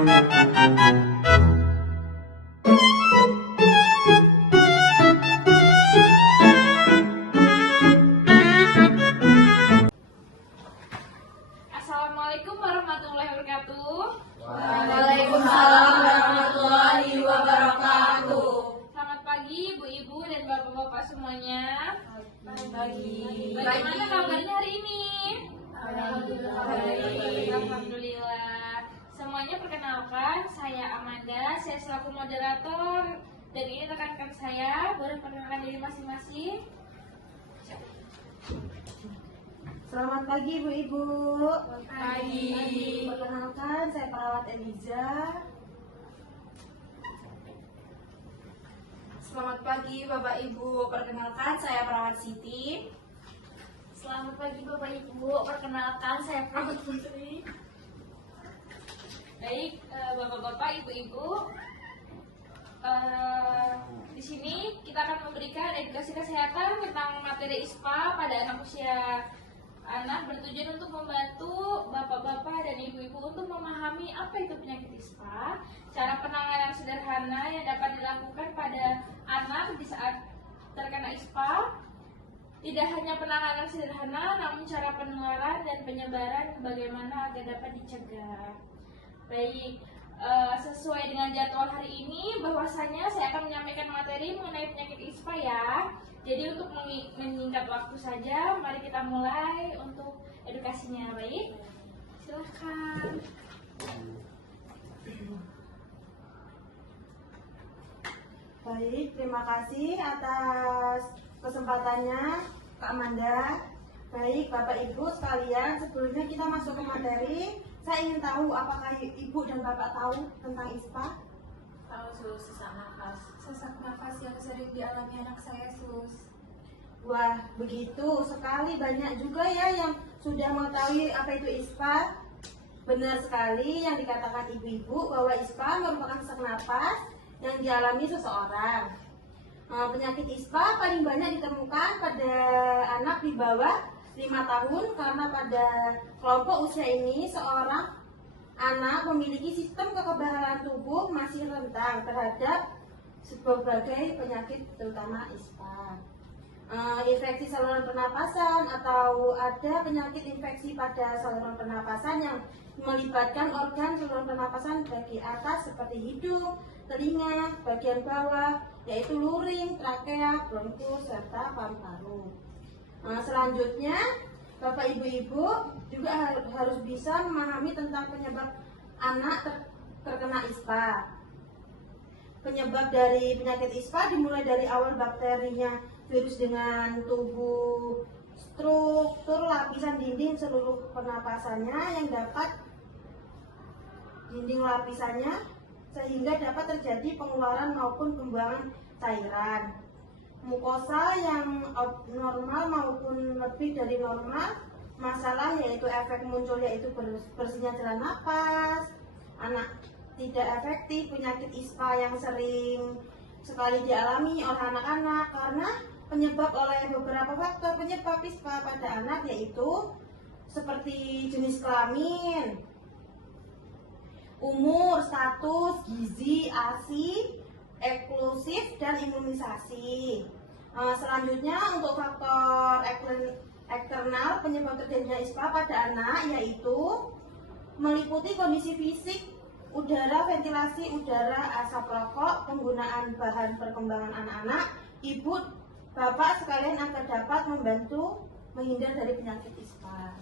Assalamualaikum warahmatullahi wabarakatuh. Waalaikumsalam warahmatullahi wabarakatuh. Selamat pagi ibu-ibu dan bapak-bapak semuanya. Pagi. Bagaimana kabarnya hari ini? Alhamdulillah. Alhamdulillah. Semuanya perkenalkan, saya Amanda, saya selaku moderator. Dan ini rekan-rekan saya, boleh perkenalkan diri masing-masing. Selamat pagi ibu-ibu. Pagi. Perkenalkan, saya perawat Eliza. Selamat pagi Bapak Ibu, perkenalkan saya perawat Siti. Selamat pagi Bapak Ibu, perkenalkan saya perawat Putri. Baik, Bapak-bapak, Ibu-ibu, di sini kita akan memberikan edukasi kesehatan tentang materi ISPA pada anak usia anak, bertujuan untuk membantu bapak-bapak dan ibu-ibu untuk memahami apa itu penyakit ISPA, cara penanganan sederhana yang dapat dilakukan pada anak di saat terkena ISPA. Tidak hanya penanganan sederhana, namun cara penularan dan penyebaran bagaimana agar dapat dicegah. Baik, sesuai dengan jadwal hari ini, bahwasanya saya akan menyampaikan materi mengenai penyakit ISPA ya. Jadi untuk menyingkat waktu saja, mari kita mulai untuk edukasinya. Baik, silahkan. Baik, terima kasih atas kesempatannya Kak Amanda. Baik, Bapak Ibu sekalian, sebelumnya kita masuk ke materi. Saya ingin tahu apakah Ibu dan Bapak tahu tentang ISPA? Tahu Sus, sesak nafas. Sesak nafas yang sering dialami anak saya, Sus. Wah, begitu sekali, banyak juga ya yang sudah mengetahui apa itu ISPA. Benar sekali yang dikatakan ibu-ibu bahwa ISPA merupakan sesak nafas yang dialami seseorang. Penyakit ISPA paling banyak ditemukan pada anak di bawah 5 tahun karena pada kelompok usia ini seorang anak memiliki sistem kekebalan tubuh masih rentan terhadap berbagai penyakit terutama ISPA. Infeksi saluran pernapasan atau ada penyakit infeksi pada saluran pernapasan yang melibatkan organ saluran pernapasan bagian atas seperti hidung, telinga, bagian bawah yaitu luring, trakea, bronkus, serta paru-paru. Selanjutnya, Bapak Ibu-ibu juga harus bisa memahami tentang penyebab anak terkena ISPA. Penyebab dari penyakit ISPA dimulai dari awal bakterinya virus dengan tubuh struktur lapisan dinding seluruh pernapasannya yang dapat dinding lapisannya sehingga dapat terjadi pengeluaran maupun pembuangan cairan. Mukosa yang normal maupun lebih dari normal, masalah yaitu efek muncul yaitu bersihnya jalan napas, anak tidak efektif, penyakit ISPA yang sering sekali dialami oleh anak-anak karena penyebab oleh beberapa faktor penyebab ISPA pada anak yaitu seperti jenis kelamin, umur, status, gizi, ASI, eksklusif, dan imunisasi. Selanjutnya untuk faktor eksternal penyebab terjadinya ISPA pada anak yaitu meliputi kondisi fisik, udara, ventilasi udara, asap rokok, penggunaan bahan perkembangan anak-anak, ibu, bapak sekalian agar dapat membantu menghindar dari penyakit ISPA.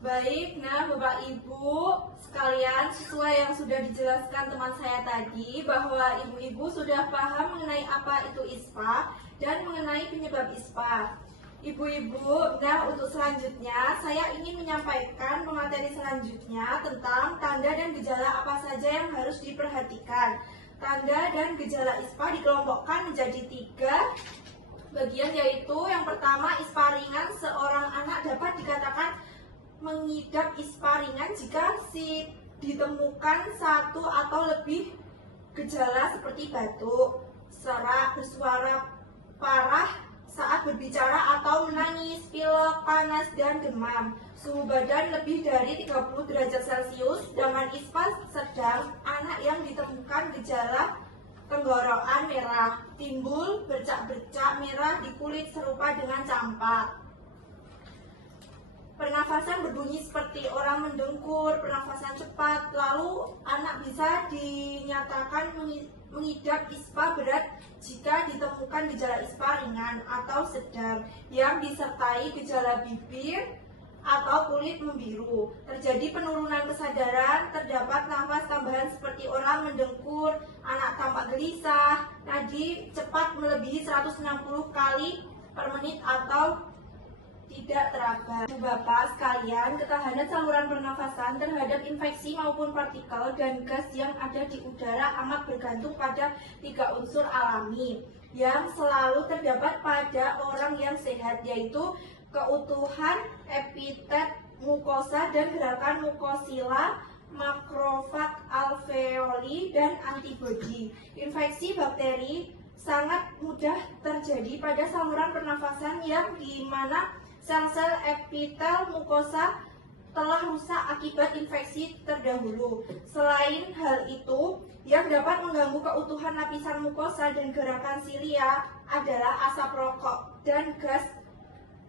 Baik, nah Bapak Ibu sekalian, sesuai yang sudah dijelaskan teman saya tadi bahwa ibu-ibu sudah paham mengenai apa itu ISPA dan mengenai penyebab ISPA. Ibu-ibu, nah untuk selanjutnya saya ingin menyampaikan materi selanjutnya tentang tanda dan gejala apa saja yang harus diperhatikan. Tanda dan gejala ISPA dikelompokkan menjadi 3 bagian, yaitu yang pertama ISPA ringan. Seorang anak dapat dikatakan mengidap ISPA ringan jika ditemukan 1 atau lebih gejala seperti batuk, serak, bersuara parah, saat berbicara atau menangis, pilek, panas, dan demam. Suhu badan lebih dari 30 derajat Celcius. Sedangkan ISPA sedang, anak yang ditemukan gejala tenggorokan merah, timbul bercak-bercak merah di kulit serupa dengan campak. Pernafasan berbunyi seperti orang mendengkur, pernafasan cepat, lalu anak bisa dinyatakan mengidap ISPA berat jika ditemukan gejala ISPA ringan atau sedang yang disertai gejala bibir atau kulit membiru. Terjadi penurunan kesadaran, terdapat nafas tambahan seperti orang mendengkur, anak tampak gelisah, nadi cepat melebihi 160 kali per menit atau tidak teraba. Bapak sekalian, ketahanan saluran pernafasan terhadap infeksi maupun partikel dan gas yang ada di udara amat bergantung pada 3 unsur alami yang selalu terdapat pada orang yang sehat, yaitu keutuhan epitet mukosa dan gerakan mukosila, makrofag, alveoli, dan antibodi. Infeksi bakteri sangat mudah terjadi pada saluran pernafasan yang dimana sel-sel epitel mukosa telah rusak akibat infeksi terdahulu. Selain hal itu, yang dapat mengganggu keutuhan lapisan mukosa dan gerakan silia adalah asap rokok dan gas,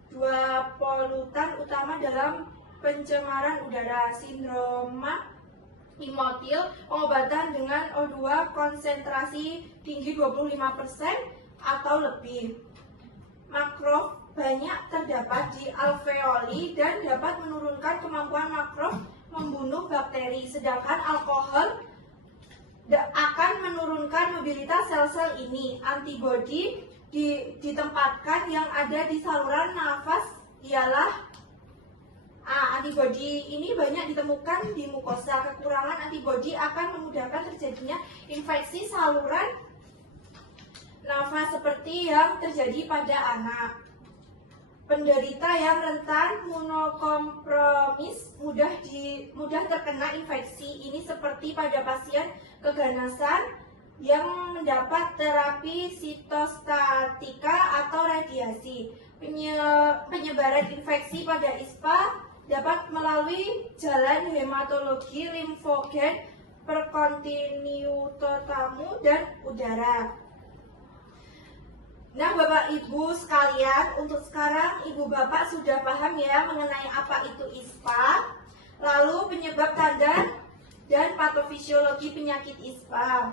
dua polutan utama dalam pencemaran udara. Sindroma imotil, pengobatan dengan O2 konsentrasi tinggi 25% atau lebih. Makrof banyak terdapat di alveoli dan dapat menurunkan kemampuan makrof membunuh bakteri, sedangkan alkohol akan menurunkan mobilitas sel-sel ini. Antibodi ditempatkan yang ada di saluran nafas ialah antibodi ini banyak ditemukan di mukosa. Kekurangan antibodi akan memudahkan terjadinya infeksi saluran nafas seperti yang terjadi pada anak. Penderita yang rentan imunokompromis mudah terkena infeksi ini seperti pada pasien keganasan yang mendapat terapi sitostatika atau radiasi. Penyebaran infeksi pada ISPA dapat melalui jalan hematologi, limfogen, perkontinuitamu, dan udara. Nah, Bapak Ibu sekalian, untuk sekarang Ibu Bapak sudah paham ya mengenai apa itu ISPA, lalu penyebab tanda dan patofisiologi penyakit ISPA.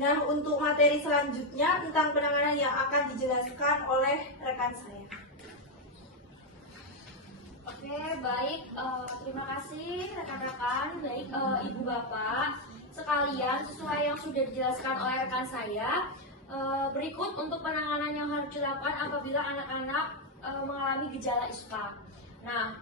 Nah, untuk materi selanjutnya tentang penanganan yang akan dijelaskan oleh rekan saya. Oke, baik. Terima kasih rekan-rekan, baik Ibu Bapak sekalian, sesuai yang sudah dijelaskan oleh rekan saya. Berikut untuk penanganan yang harus dilakukan apabila anak-anak mengalami gejala ISPA. Nah,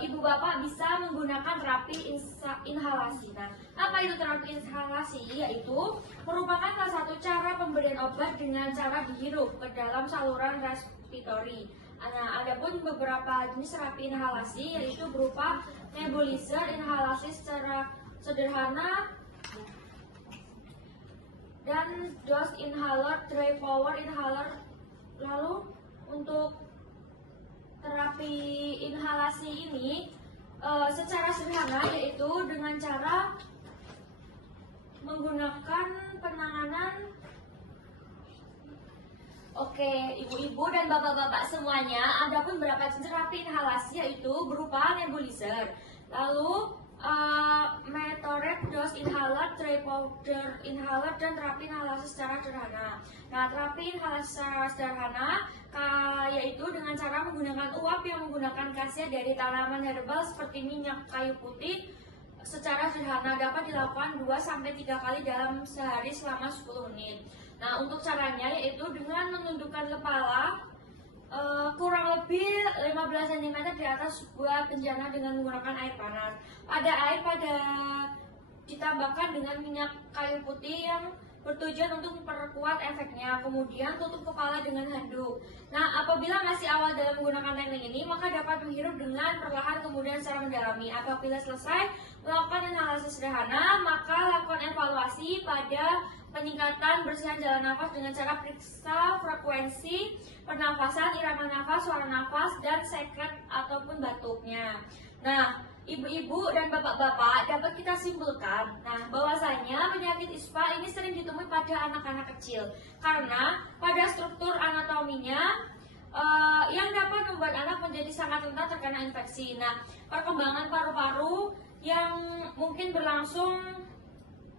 Ibu Bapak bisa menggunakan terapi inhalasi. Nah, apa itu terapi inhalasi? Yaitu merupakan salah satu cara pemberian obat dengan cara dihirup ke dalam saluran respiratory. Nah, ada pun beberapa jenis terapi inhalasi yaitu berupa nebulizer, inhalasi secara sederhana, dan dose inhaler, dry power inhaler. Lalu untuk terapi inhalasi ini secara sederhana yaitu dengan cara menggunakan penanganan. Oke, ibu-ibu dan bapak-bapak semuanya, ada pun beberapa jenis terapi inhalasi yaitu berupa nebulizer, lalu Metorep, dose inhaler, dry powder inhaler, dan terapi inhalasi secara sederhana. Nah, terapi inhalasi secara sederhana yaitu dengan cara menggunakan uap yang menggunakan khasiat dari tanaman herbal seperti minyak kayu putih secara sederhana, dapat dilakukan 2-3 kali dalam sehari selama 10 menit. Nah, untuk caranya yaitu dengan menundukkan kepala kurang lebih 15 cm di atas sebuah bejana dengan menggunakan air panas. Pada air ditambahkan dengan minyak kayu putih yang bertujuan untuk memperkuat efeknya. Kemudian tutup kepala dengan handuk. Nah, apabila masih awal dalam menggunakan teknik ini, maka dapat menghirup dengan perlahan kemudian secara mendalami. Apabila selesai melakukan inhalasi sederhana, maka lakukan evaluasi pada peningkatan bersihan jalan nafas dengan cara periksa frekuensi pernafasan, irama nafas, suara nafas, dan sekret ataupun batuknya. Nah, ibu-ibu dan bapak-bapak dapat kita simpulkan, bahwasanya penyakit ISPA ini sering ditemui pada anak-anak kecil karena pada struktur anatominya yang dapat membuat anak menjadi sangat rentan terkena infeksi. Nah, perkembangan paru-paru yang mungkin berlangsung,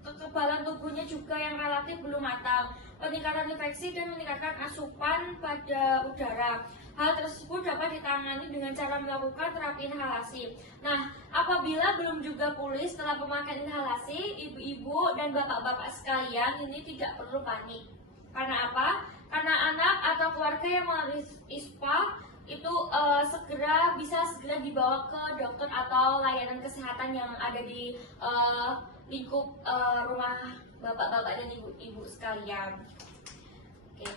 kekebalan tubuhnya juga yang relatif belum matang, peningkatan infeksi dan meningkatkan asupan pada udara. Hal tersebut dapat ditangani dengan cara melakukan terapi inhalasi. Nah, apabila belum juga pulih setelah pemakaian inhalasi, ibu-ibu dan bapak-bapak sekalian ini tidak perlu panik. Karena apa? Karena anak atau keluarga yang mengalami ISPA itu bisa segera dibawa ke dokter atau layanan kesehatan yang ada di lingkup rumah bapak-bapak dan ibu-ibu sekalian. Oke,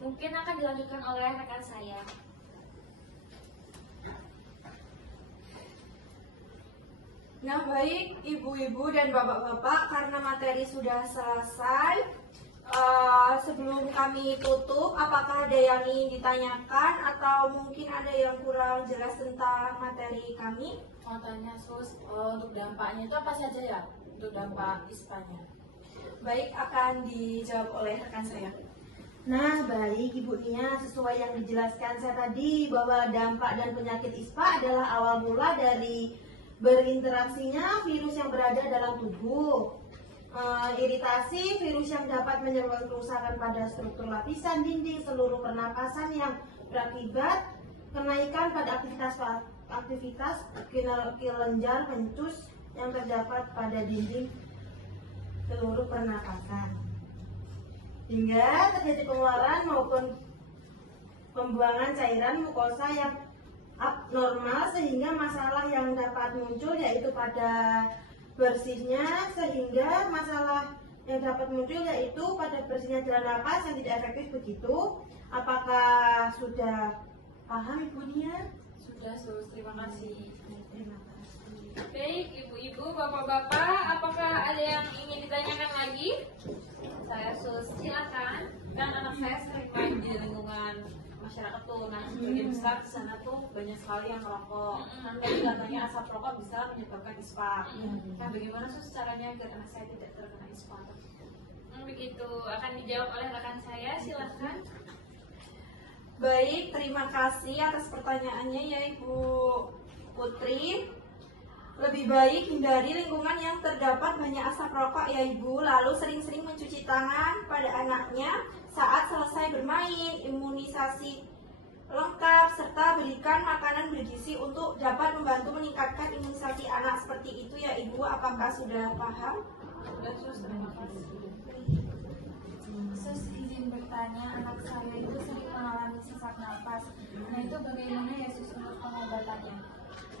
mungkin akan dilanjutkan oleh rekan saya. Nah, baik ibu-ibu dan bapak-bapak, karena materi sudah selesai, sebelum kami tutup, apakah ada yang ingin ditanyakan atau mungkin ada yang kurang jelas tentang materi kami? Mau tanya Sus, untuk dampaknya itu apa saja ya? Untuk dampak ISPA-nya. Baik, akan dijawab oleh rekan saya. Nah, baik Ibu Nia, sesuai yang dijelaskan saya tadi bahwa dampak dan penyakit ISPA adalah awal mula dari berinteraksinya virus yang berada dalam tubuh. Iritasi virus yang dapat menyebabkan kerusakan pada struktur lapisan dinding seluruh pernapasan yang berakibat kenaikan pada aktivitas kelenjar pencus yang terdapat pada dinding seluruh pernapasan, hingga terjadi pengeluaran maupun pembuangan cairan mukosa yang abnormal, sehingga masalah yang dapat muncul yaitu pada bersihnya, sehingga masalah yang dapat muncul yaitu pada bersihnya jalan napas yang tidak efektif begitu. Apakah sudah paham Ibu Nia? Sudah Sus, terima kasih. Terima kasih. Baik, ibu-ibu, bapak-bapak, apakah ada yang ingin ditanyakan lagi? Saya Sus, Silakan. kan anak saya sering main di lingkungan masyarakat tuh, nah sebagian besar di sana tuh banyak sekali yang merokok. Kan tadi katanya asap rokok bisa menyebabkan ISPA. Nah, bagaimana Sus caranya agar anak saya tidak terkena ISPA? Begitu, akan dijawab oleh rekan saya. Silakan. Baik, terima kasih atas pertanyaannya ya Ibu Putri. Lebih baik hindari lingkungan yang terdapat banyak asap rokok ya Ibu. Lalu sering-sering mencuci tangan pada anaknya saat selesai bermain, imunisasi lengkap, serta berikan makanan bergizi untuk dapat membantu meningkatkan imunisasi anak. Seperti itu ya Ibu, apakah sudah paham? Sudah Sus, terima kasih. Sus, izin bertanya, anak saya itu sering mengalami sesak napas. Nah, itu bagaimana ya Sus untuk pengobatannya?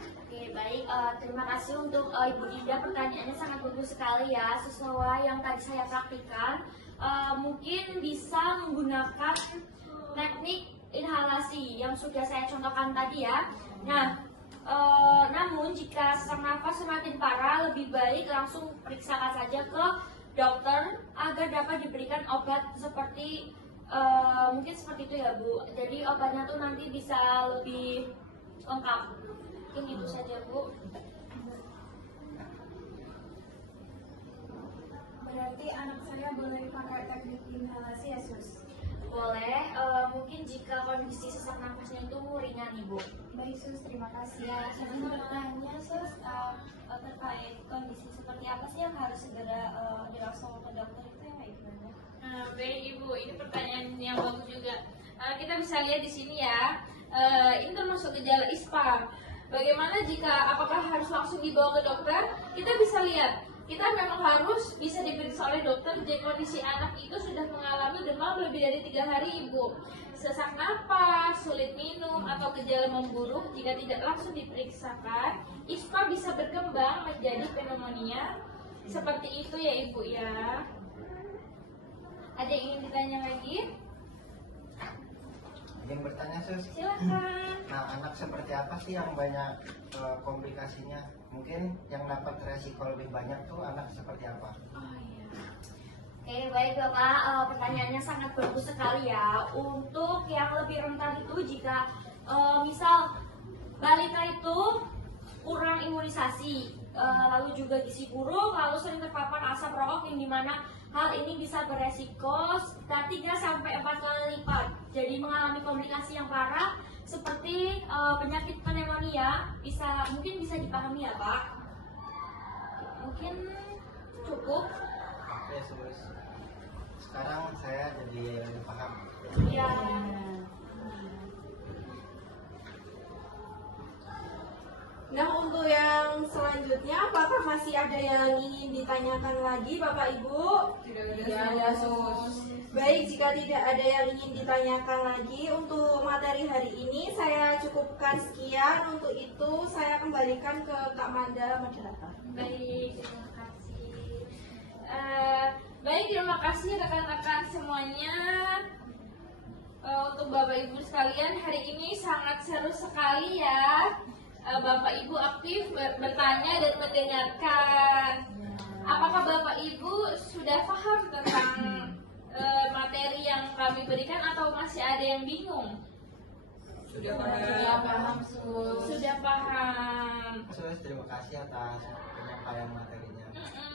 Oke, baik. Terima kasih untuk Ibu Ida. Pertanyaannya sangat bagus sekali ya. Sesuai yang tadi saya praktikan, mungkin bisa menggunakan teknik inhalasi yang sudah saya contohkan tadi ya. Nah, namun jika sesak nafas semakin parah, lebih baik langsung periksakan saja ke dokter agar dapat diberikan obat seperti mungkin seperti itu ya Bu. Jadi obatnya tuh nanti bisa lebih lengkap. Mungkin itu saja Bu. Berarti anak saya boleh pakai teknik inhalasi ya Sus? Boleh, mungkin jika kondisi sesak nafasnya itu ringan Ibu. Baik Sus, terima kasih ya. Saya ingin bertanya Sus, terkait kondisi seperti apa sih yang harus segera dilaksanakan ke dokter itu yang kayak gimana? Nah, baik Ibu, ini pertanyaan yang bagus juga. Kita bisa lihat di sini ya. Ini termasuk gejala ISPA. Bagaimana jika apakah harus langsung dibawa ke dokter? Kita bisa lihat. Kita memang harus bisa diperiksa oleh dokter jika kondisi anak itu sudah mengalami demam lebih dari 3 hari Ibu. Sesak napas, sulit minum, atau gejala memburuk. Jika tidak langsung diperiksakan, ISPA bisa berkembang menjadi pneumonia. Seperti itu ya Ibu ya. Ada yang ingin ditanya lagi? Ada yang bertanya, Sus? Silakan. Nah, anak seperti apa sih yang banyak komplikasinya? Mungkin yang dapat resiko lebih banyak tuh anak seperti apa? Oh iya. Oke, baik Bapak, pertanyaannya sangat bagus sekali ya. Untuk yang lebih rentan itu jika misal balita itu kurang imunisasi, lalu juga gizi buruk, lalu sering terpapar asap rokok yang dimana hal ini bisa beresiko sekitar 3-4 kali lipat. Jadi mengalami komplikasi yang parah seperti penyakit pneumonia. Mungkin bisa dipahami ya Pak? Mungkin cukup. Oke, Sus. Sekarang saya jadi lebih paham. Ya. Nah, untuk yang selanjutnya, apakah masih ada yang ingin ditanyakan lagi, Bapak Ibu? Tidak ada, Sus. Baik, jika tidak ada yang ingin ditanyakan lagi untuk materi hari ini, saya cukupkan sekian. Untuk itu, saya kembalikan ke Kak Manda, moderator. Baik, terima kasih. Baik, terima kasih rekan-rekan semuanya. Untuk Bapak Ibu sekalian, hari ini sangat seru sekali ya. Bapak Ibu aktif bertanya dan mendengarkan. Apakah Bapak Ibu sudah paham tentang materi yang kami berikan atau masih ada yang bingung? Sudah paham, Sus. Sudah paham. Sus, terima kasih atas penyampaian materinya. Mm-mm.